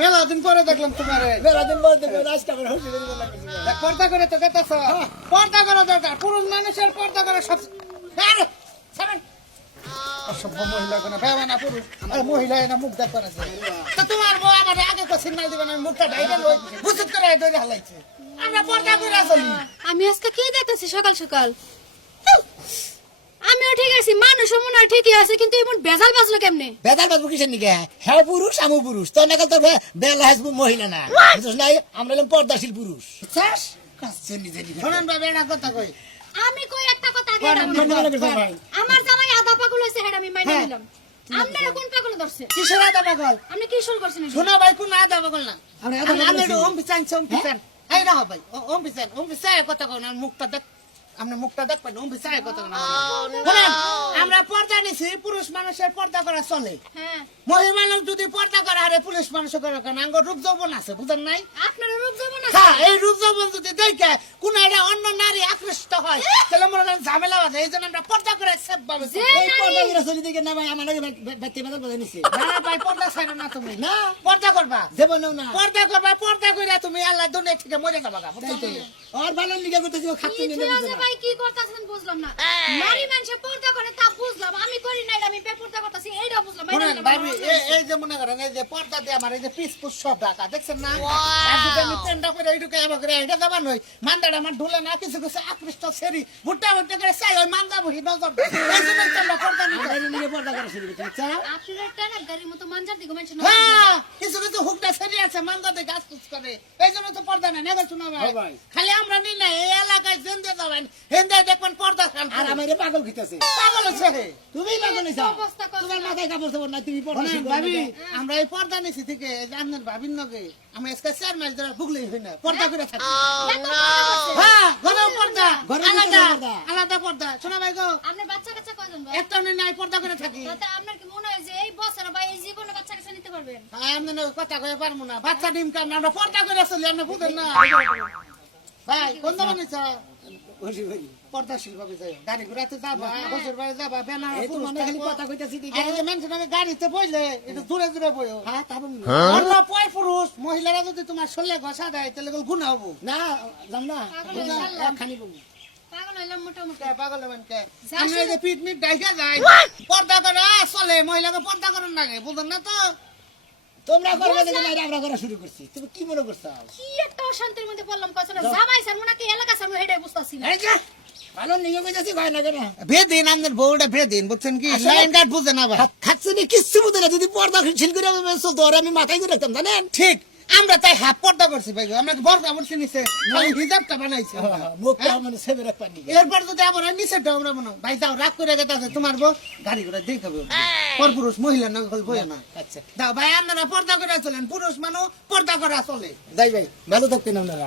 মেলা দিন পরে দেখলাম তোমারে, মেলা দিন পরে দেখো রাস্তা করে হসি পর্দা করে তো দেখতেছ, পর্দা করা দরকার। পুরুষ মানুষের পর্দা করা সব অসভ্য মহিলা কোনো বেমানা পুরুষ আর মহিলা এনা মুখ দেখ করেছে। তো তোমার বউ আমার আগে তো সিগন্যাল দিবে না, মুখটা ঢাইকে লই বুঝত করে দৌড়ে হালাইছে। আমরা পর্দা করে চলি। আমি আজকে কি দেখতেছি সকাল সকাল? আমিও ঠিক আছি, মানুষও মনে হয় ঠিকই আছে, কিন্তু এমন বেজাল বাজলো কেমনে? বেদার বাজবো কিসের নিকে? হ্যাঁ পুরুষ আমু পুরুষ, তোর নাকাল তো বেলা হাসবো মহিলা না, বুঝছ নাই? আমরা হলাম পর্দাশীল পুরুষ। শোনেন ভাই, এটা কথা কই, আমি কই একটা কথা আগে আমার জামাই আধা পাগল হইছে, হেড আমি মাইনা নিলাম। আপনারা কোন পাগল ধরছে? কিসের আদা পাগল? আপনি কি শুরু করছেন? শোনা ভাই, কোন আদা পাগল না, আমি ওম পিছান এই রাখো ভাই, ওম পিছান কথা কও না, মুখটা দেখ, আমরা মুখটা দেখ পাই, ওম পিছান কথা কও না। শুনেন, আমরা পর্দা নিছি, পুরুষ মানুষের পর্দা করা চলে। হ্যাঁ, মহিলা মানুষ যদি পর্দা করে, আরে পুলিশ মানুষ করে কেন? আঙ্গ রূপ যৌবন আছে, বুঝেন নাই? আপনার রূপ যাবো না। হ্যাঁ, এই রূপ যৌবন যদি দেখে কোন একটা অন্য নারী আকৃষ্ট হয়, তাহলে মনে করেন ঝামেলা আছে। এই জন্য আমরা পর্দা করে সেভ ভাবে চলি। এই পর্দা করে চলি দেখে না ভাই, আমার নাকি ব্যক্তি বেদাল বাজাই নিছে না ভাই, পর্দা ছাড়ো না তুমি, না পর্দা করবা, দেব না পর্দা করবা, পর্দা করে তুমি আল্লাহ দুনিয়া থেকে মরে যাবা গা, বুঝছো? আর ভালো লিগা করতেছি, খাচ্ছি কি নিয়ে আছে ভাই, কি করতেছেন বুঝলাম না। নারী মানুষ পর্দা করে তা বুঝলাম, আমি করি না, আমি বেপর্দা করতেছি এইটা বুঝলাম। শুনেন ভাবি, এই যে মনে করেন এই যে পর্দা দিয়ে আমার এই যে পিস পুস সব ঢাকা, দেখছেন না? আর যদি আমি পেন্ডা করে এইটুকু এবার করে এটা দেবা নই, মান্দাটা আমার ঢুলে না, কিছু কিছু আকৃষ্ট সেরি ভুট্টা ভুট্টা করে চাই, ওই মান্দা বহি নজর দেয়। এই জন্য তো আমরা পর্দা নিতে আমরা নিয়ে পর্দা করে শুরু করছি। আচ্ছা আপনারা টানা গাড়ির মতো মানজার দিকে মানুষ হ্যাঁ, কিছু কিছু হুকটা সেরি আছে, মান্দা দিয়ে গাছ কুচ করে, এই জন্য তো পর্দা নেই। নেবে শোনা ভাই, খালি আমরা নিই না, এই এলাকায় জেন্দে যাবেন, হেন্দে দেখবেন পর্দা খান। আর আমারে পাগল খিতেছে, পাগল হচ্ছে হে। তুমি পাগল হইছো, অবস্থা করছে তোমার মাথায় কাপড় চোপড় নাই, তুমি পর্দা শোনেন শিখো ভাবি, আমরা এই পর্দা নিছি ঠিক আপনার ভাবির নগে আমি আজকে 4 মাস ধরে ভুগলেই হই না, পর্দা করে থাকি। হ্যাঁ, ঘরেও পর্দা, ঘরের ভিতরে আলাদা পর্দা। আলাদা পর্দা। শোনা ভাই গো, আপনার বাচ্চা কাচ্চা কয়জন ভাই? একটা নাই পর্দা করে থাকি। তাতে আপনার কি মনে হয় যে এই বছর বা এই জীবনে বাচ্চা কাচ্চা নিতে পারবেন? আমি কথা কয়ে পারবো না, বাচ্চা ডিম কাম আমরা পর্দা করে চলি, আমরা বুঝেন না ভাই? কোন দাম নিছ? হসি ভাই পর্দাশীল ভাবে যাই, গাড়ি ঘোড়াতে যাবা, শ্বশুর বাড়ি যাবা, বেনা এই তো মানে খালি কথা কইতাছি দিকে। মানুষের গাড়িতে বইলে একটু দূরে দূরে বইও। হ্যাঁ তারপর অন্য পয় পুরুষ মহিলারা যদি তোমার শরীরে ঘষা দেয়, তাহলে গুণা হবো। না জান না পাগল হয়ে গেলাম। খানি কমু পাগল হইলাম মোটামুটি। পাগল হবেন কে? আমরা এই যে পিট মিট ডাইকা যাই, পর্দা করা চলে, মহিলাকে পর্দা করার লাগে, বুঝেন না তো? তোমরা করবে দেখে না আমরা করা শুরু করছি, তুমি কি মনে করছো? কি একটা অশান্তির মধ্যে পড়লাম, কইছ না জামাই স্যার মনে কি এলাকা স্যার হেডে বুঝতাছি না। এই যে ভালো নিয়ে কইতাছি ভাই না কেন বেদিন, আমাদের বউটা বেদিন, বুঝছেন কি? লাইন গার্ড বুঝে না ভাই। খাচ্ছে না কিচ্ছু বুঝে না, যদি পর্দা ছিল করে চলতো আর আমি মাথায় করে রাখতাম জানেন। ঠিক, আমরা তাই হাফ পর্দা করছি ভাই, আমরা বর্দা বলছি নিচে, খালি হিজাবটা বানাইছি আমরা। মুখটা মানে সেবে রাখবা নি। এরপর যদি আবার নিচেটা আমরা মনে ভাই যাও রাগ করে গেছে, তোমার বউ গাড়ি করে দেখাবে, পর পুরুষ মহিলা না বই না। আচ্ছা দাও ভাই, আপনারা পর্দা করে চলেন, পুরুষ মানুষ পর্দা করা চলে। যাই ভাই, ভালো থাকতেন আপনারা।